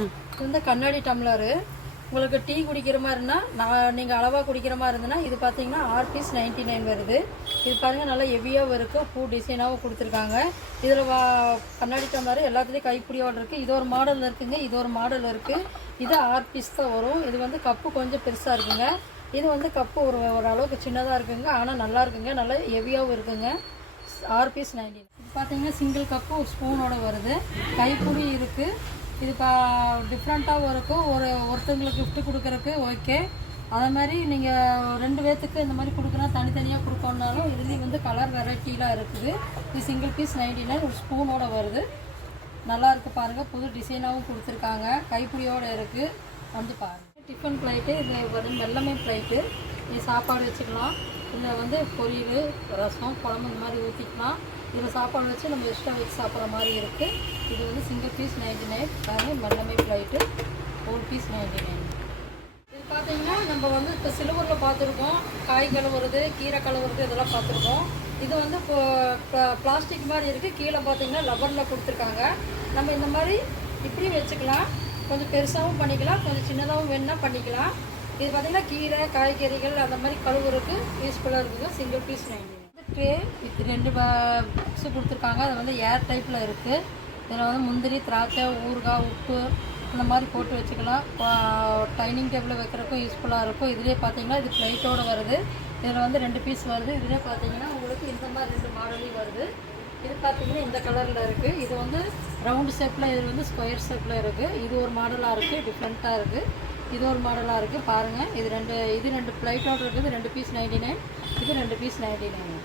இது வந்து கண்ணாடி டம்ளரு. உங்களுக்கு டீ குடிக்கிற மாதிரினா நீங்கள் அளவாக குடிக்கிற மாதிரி இருந்ததுன்னா இது பார்த்தீங்கன்னா ₹99 வருது. இது பாருங்கள் நல்லா ஹெவியாகவும் இருக்குது, பூ டிசைனாகவும் கொடுத்துருக்காங்க. இதில் கண்ணாடி டம்ளர் எல்லாத்துலேயும் கைப்பிடியோடு இருக்குது. இது ஒரு மாடல் இருக்குங்க, இது ஒரு மாடல் இருக்குது. இது ₹6 தான் வரும். இது வந்து கப்பு கொஞ்சம் பெருசாக இருக்குங்க. இது வந்து கப்பு ஓரளவுக்கு சின்னதாக இருக்குங்க, ஆனால் நல்லா இருக்குங்க, நல்லா ஹெவியாகவும் இருக்குங்க. ₹6.99. இது பார்த்தீங்கன்னா சிங்கிள் கப்பு ஒரு ஸ்பூனோட வருது, கைப்பிடி இருக்குது. இது டிஃப்ரெண்ட்டாகவும் இருக்கும். ஒருத்தங்களுக்கு கிஃப்ட்டு கொடுக்குறக்கு ஓகே. அதே மாதிரி நீங்கள் 2 பேர்த்துக்கு இந்த மாதிரி கொடுக்குறோம், தனித்தனியாக கொடுக்கணுன்னாலும் இதுலேயும் வந்து கலர் வெரைட்டிலாம் இருக்குது. இது சிங்கிள் பீஸ் 99, ஒரு ஸ்பூனோட வருது. நல்லா இருக்குது பாருங்கள், புது டிசைனாகவும் கொடுத்துருக்காங்க, கைப்பிடியோடு இருக்குது. வந்து பாருங்கள். டிஃபன் பிளேட்டு, இது வந்து வெள்ளமே பிளேட்டு. இது சாப்பாடு வச்சுக்கலாம். இதில் வந்து பொரியல், ரசம், குழம்பு இந்த மாதிரி ஊற்றிக்கலாம். இதில் சாப்பாடு வச்சு நம்ம எக்ஸ்ட்ரா வச்சு சாப்பிட்ற மாதிரி இருக்குது. இது வந்து சிங்கிள் பீஸ் 99. பாருங்கள், வெள்ளமே பிளேட்டு, ஒரு பீஸ் 99. இது பார்த்தீங்கன்னா நம்ம வந்து இப்போ சிலுவரில் பார்த்துருக்கோம், காய் கழுவுறது, கீரை கழுவுறது இதெல்லாம் பார்த்துருக்கோம். இது வந்து இப்போ பிளாஸ்டிக் மாதிரி இருக்குது. கீழே பார்த்தீங்கன்னா லப்பரில் கொடுத்துருக்காங்க. நம்ம இந்த மாதிரி இப்படியும் வச்சுக்கலாம், கொஞ்சம் பெருசாகவும் பண்ணிக்கலாம், கொஞ்சம் சின்னதாகவும் வேணுன்னா பண்ணிக்கலாம். இது பார்த்திங்கன்னா கீரை, காய்கறிகள் அந்த மாதிரி கழுவுறதுக்கு யூஸ்ஃபுல்லாக இருக்குங்க. Single piece 99. Tray with 2 box கொடுத்துருக்காங்க. அது வந்து ஏர் டைப்பில் இருக்குது. இதில் வந்து முந்திரி, திராட்சை, ஊறுகாய், உப்பு இந்த மாதிரி போட்டு வச்சுக்கலாம். டைனிங் டேபிளில் வைக்கிறதுக்கும் யூஸ்ஃபுல்லாக இருக்கும். இதுலேயே பார்த்தீங்கன்னா இது பிளேட்டோடு வருது. இதில் வந்து 2 பீஸ் வருது. இதிலே பார்த்தீங்கன்னா உங்களுக்கு இந்த மாதிரி 2 மாடலையும் வருது. இது பார்த்தீங்கன்னா இந்த கலரில் இருக்குது. இது வந்து ரவுண்டு ஷேப்பில், இது வந்து ஸ்கொயர் ஷேப்பில் இருக்குது. இது ஒரு மாடலாக இருக்குது, டிஃப்ரெண்ட்டாக இருக்குது. இது ஒரு மாடலாக இருக்குது பாருங்கள். இது 2 பிளேட்டோடு இருக்குது. 2 பீஸ் 99. இது 2 பீஸ் 99.